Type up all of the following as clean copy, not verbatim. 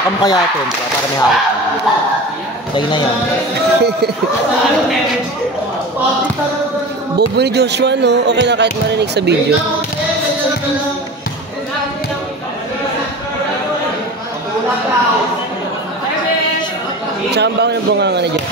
Baka mo kaya ito, diba? Para may hawak. Tayo na yan. Bobo ni Joshua, no? Okay lang kahit marinig sa video. Tsaka ang bago ng bunganga ni Joshua.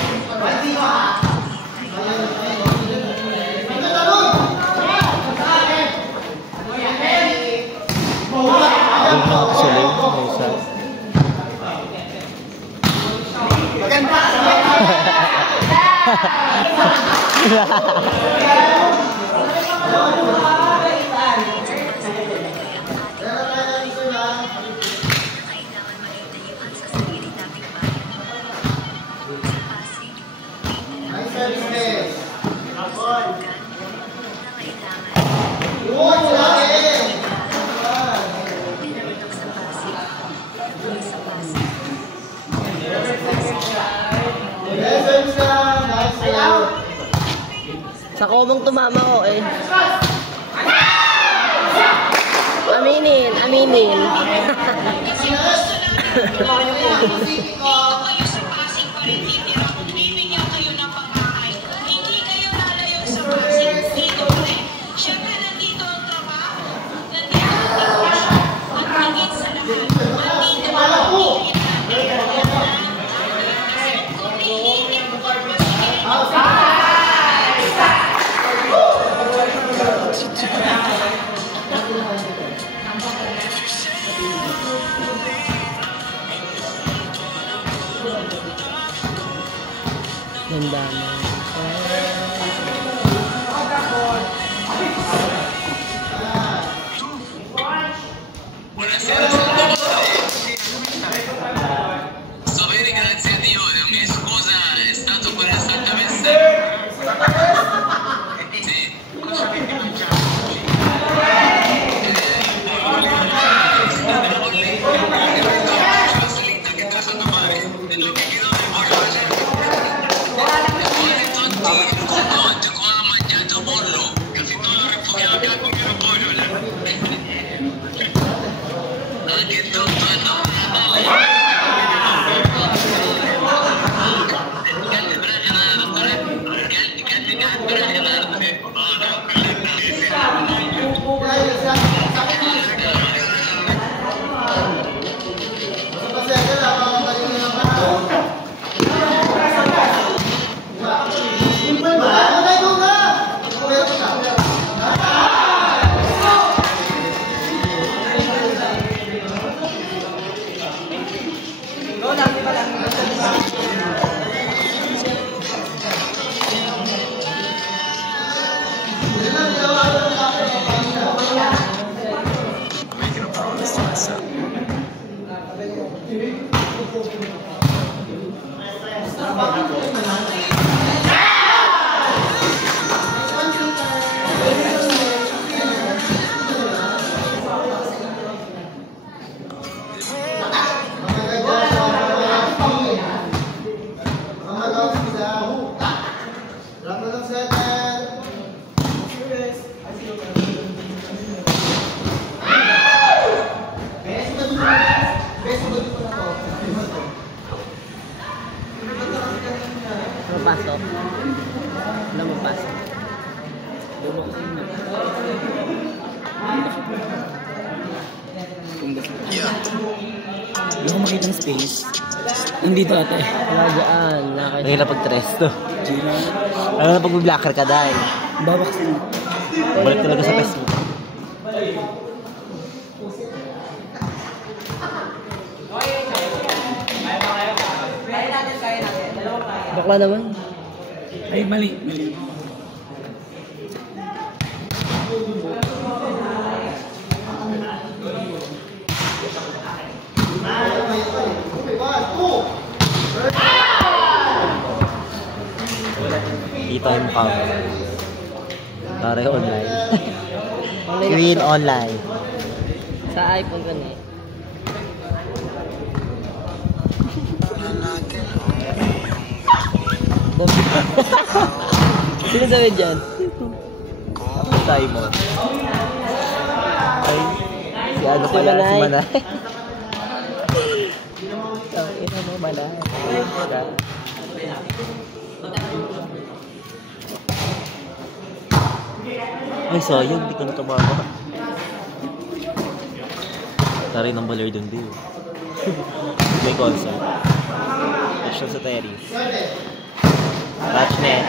Sa komong tumama ko eh. Aminin, aminin. Ganda na. So bene, grazie a Dio, la mia scusa è stato quell'esattamente. Sì, cosa avete mangiato? Pasok. Wala mo pasok. Hindi ko makita ng space. Hindi dati. Wala dyan. Mahirap pag-tres to. Ano na pag-blocker ka dahil? Babak sila. Balik talaga sa pes mo. Bakla naman. Ay, mali. Kita yung mukha mo. Tara online. Green online. Sa iPhone ko na eh. Sino sabi dyan? Ako Simon. Ay, si ano pala, si Manay. Ang ina mo malaki. Ay, sayang. Di ka na tumama. Taray ng baler dun, Bill. May concert. Touch na sa terrace. Touch net.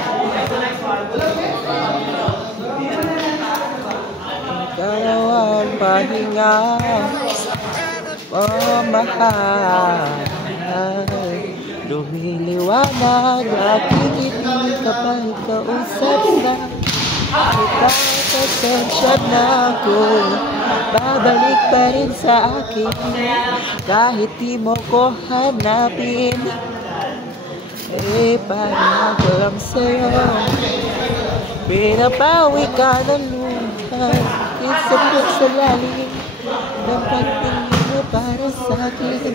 Ikaw ang pahinga oh mahal. Lumiliwanag aking ngiti kapag kausap na kita. Pasensya na kung babalik pa rin sa akin kahit di mo ko hanapin. Parang ako lang sa'yo, pinapawi ka ng luha. Isabot sa lalim ng pagtingin mo para sa'kin.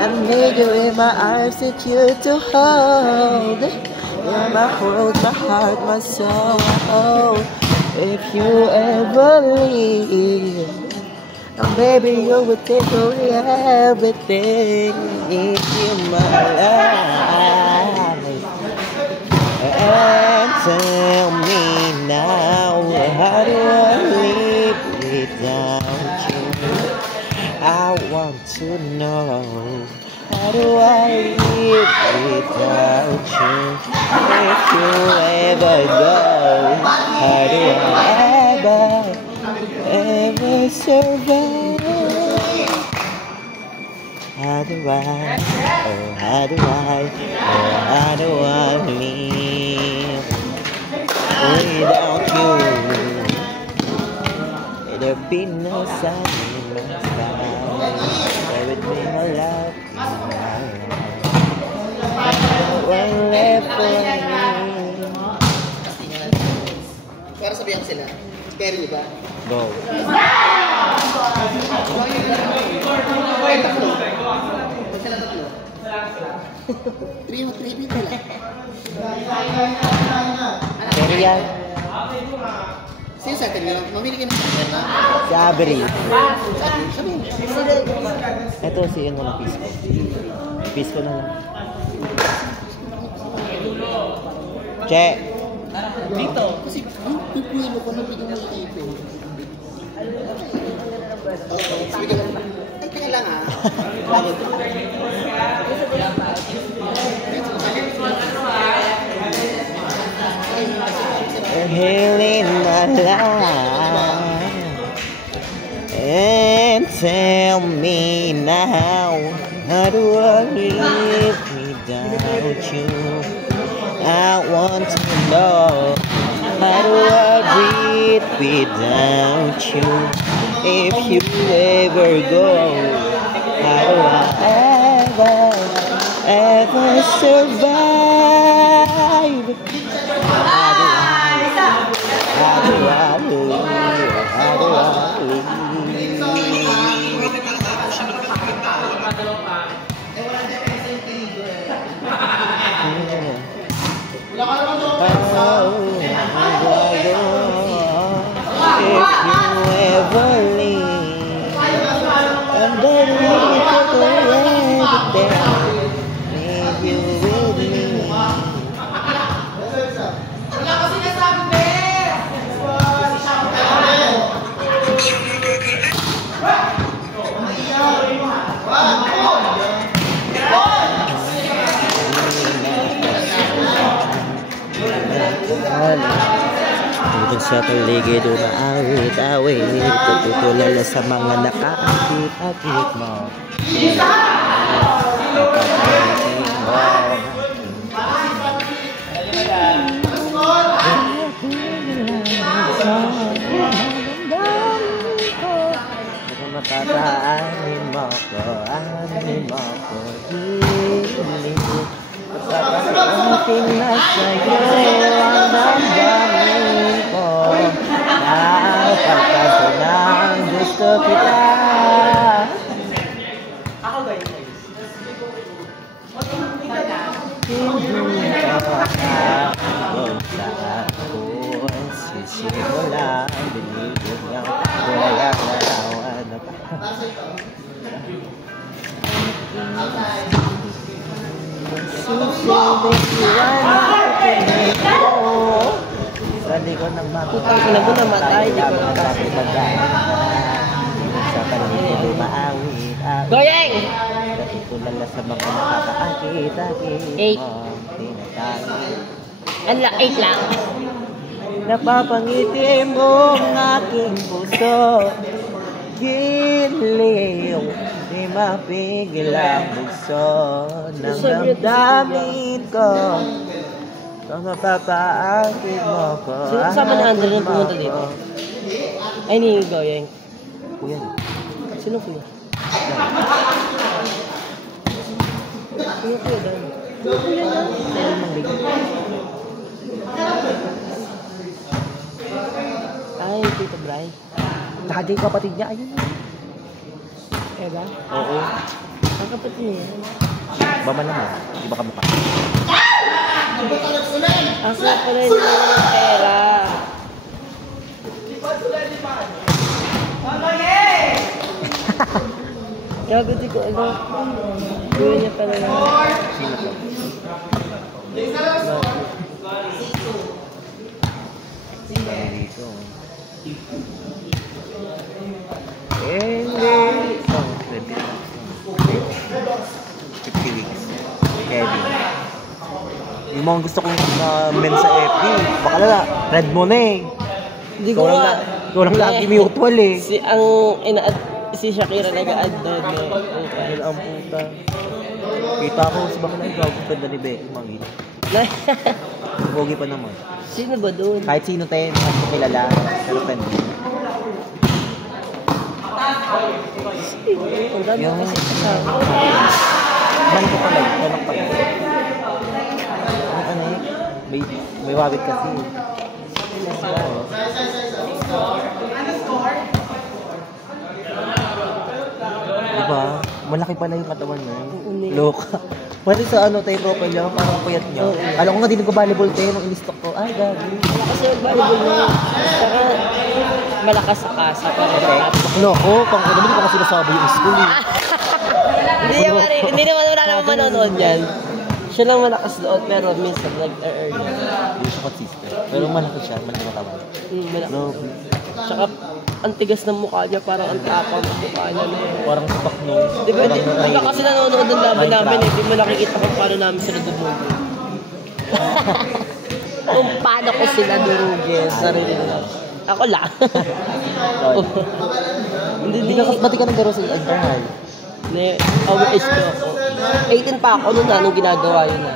I need you in my arms, need you to hold. Yeah, my world, my heart, my soul. If you ever leave, and baby, you would take away everything in my life. And tell me now, how do I live without you? I want to know, how do I live without you? If you ever go, how do I ever survive? How do I, oh how do I, oh how do I live without you? There'll be no sun in my sky. Stay with me, my love, in my life. No one left for me. Para sabihan sila, carry ba? Go. Ay, tatlo. Ba't sila tatlo? Three nila. Pero yan, Sino sa atin nila? Mamili ka ng partner na? si Avery. Sabihin. Ito, si ano na Pisco. Pisco na lang. Che. Kasi yung pipuelo ko na bigyan mo ipin. Sige ka lang. Ay, teka lang ha. You're healing my life. And tell me now, how do I live without you? I want to know, how do I breathe without you? If you ever go, how do I ever survive? How do I live? How do I live? If you ever leave, and then we take away everything, leave you with me. Dito sa paligid umaawit-awit, tutulala sa mga nakaakit-akit mo. Matatahanin mo ko, anin mo ko, hiling ko. Pagkakaunting na sa'yo ang damdamin ko, na pagkasunang gusto kita. Hindi ka makakagod sa ako'y sisimula, binigyan iwanan ko pinig mo. Sa likod ng mga Putang ina mo namatay, di ko Sa kasi. paligid lumaawit Goyeng! Natutulala sa mga nakakaakit-akit Eight. mong tinatawag. Ang lait lang. Napapangiti mo ang aking puso. Giliw, di mapigil ang bugso ng damdamin ko. Kung mapapaakit mo ko. Sino kasama ni Andrew na pumunta dito? Ay, ni Goyeng. Kuya, Sino kuya? Sino kuya Dan? Sino kuya Dan? meron mang bigay. Ay, Tito Bray. Tsaka di kapatid niya, ayun. Eh ba? Oo. Ang kapatid niya yan. Bama naman, di ba kamukha? Ang sarap pala yun ng pera. Grabe, di ko alam. Kuya niya pala yan. Sino to? Dito. Hindi. Oh, 50 weeks. Kevin. Yung mga gusto kong men sa FB, baka na, red mo na eh. Hindi ko nga. Ikaw lang lagi mutual eh. Si Shakira nag-add doon eh. Dahil ang puta. Kita ko sa baka na ikaw, ganda ni Becky, mangin. Pogi pa naman. Sino ba doon? Kahit sino tayo, mga ko kilala, pero pwede. Ang dami Yung- kasi kasama. Man ko pala, walang pala. Ano eh, may wabit kasi. Oo. Diba? Malaki pala yung katawan niya. Loka. Pwede sa ano tayo profile niya, parang puyat niya. Alam ko nga din ko volleyball tayo nung in-stock ko. Ay, gabi. Kasi volleyball mo. Saka malakas sa kasa. Loko, pang ano ba kasi sinasabi yung school eh. Hindi naman wala naman manonood yan. Siya lang malakas doon pero minsan nag-earn. Hindi siya consistent. Pero malaki siya, malaki katawan. Malakas. No, Tsaka ang tigas ng mukha niya, parang ang tapang ng mukha niya na yun. parang supak no. Di ba, di ba kasi nanonood ng laban namin eh, di mo nakikita kung paano namin sila dumugo. Kung paano ko sila durugin, sarili nila. Ako lang. Hindi ka, ba't di ka naglaro sa internal? Overage ko ako. 18 pa ako noon na, nung ginagawa yun na.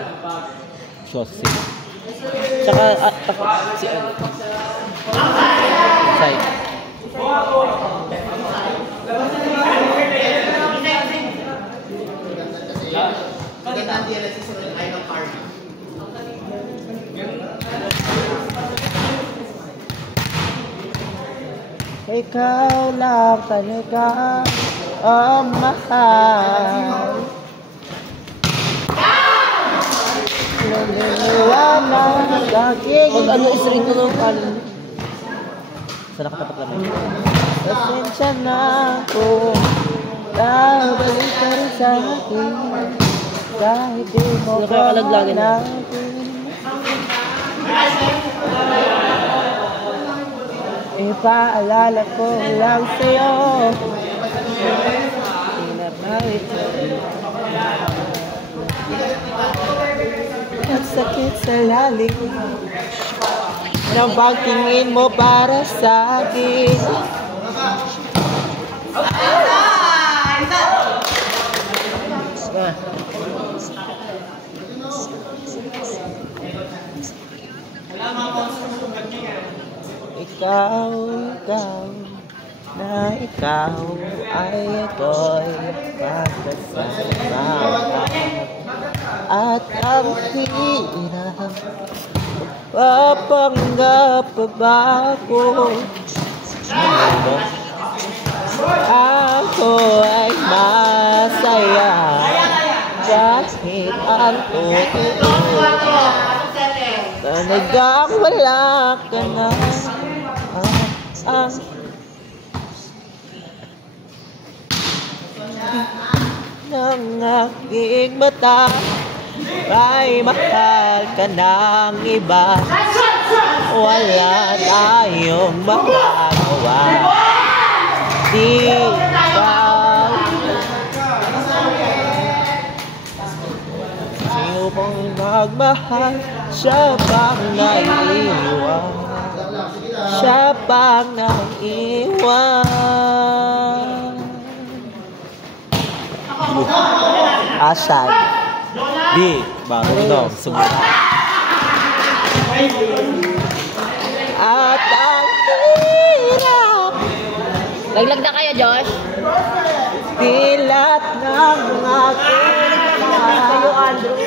Shot 6. Tsaka, si ano. Side. Ikaw lang talaga ang mahal. Naniniwala sa aking Pag ano is rin ko ng kanin. Saan nakatapat naman? Pasensya na ako. Babalik ka rin sa akin. Kahit di mo Nakakalaglagan na. Ipaalala ko lang sa'yo. Pinabalik ko. Ang sakit sa lalim ng pagtingin mo para sa akin. Ikaw, na ikaw ay ako'y pagkasama. At ang hirap, papanggap pa ba ako? Ako ay masaya kahit ang totoo talagang wala ka na. Ng aking mata ay mahal ka ng iba. Wala tayong magagawa. Di ba? Sino pang magmahal? Siya pang naiiwan. Siya pang naiiwan. Asan? Di, bago nung sumunod. At ang hirap. Laglag na kayo, Josh. Dilat ng aking Kayo, Andrew.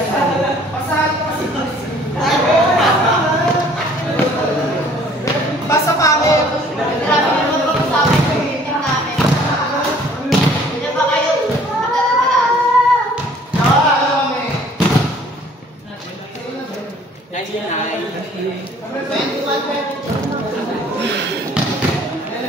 Tayo.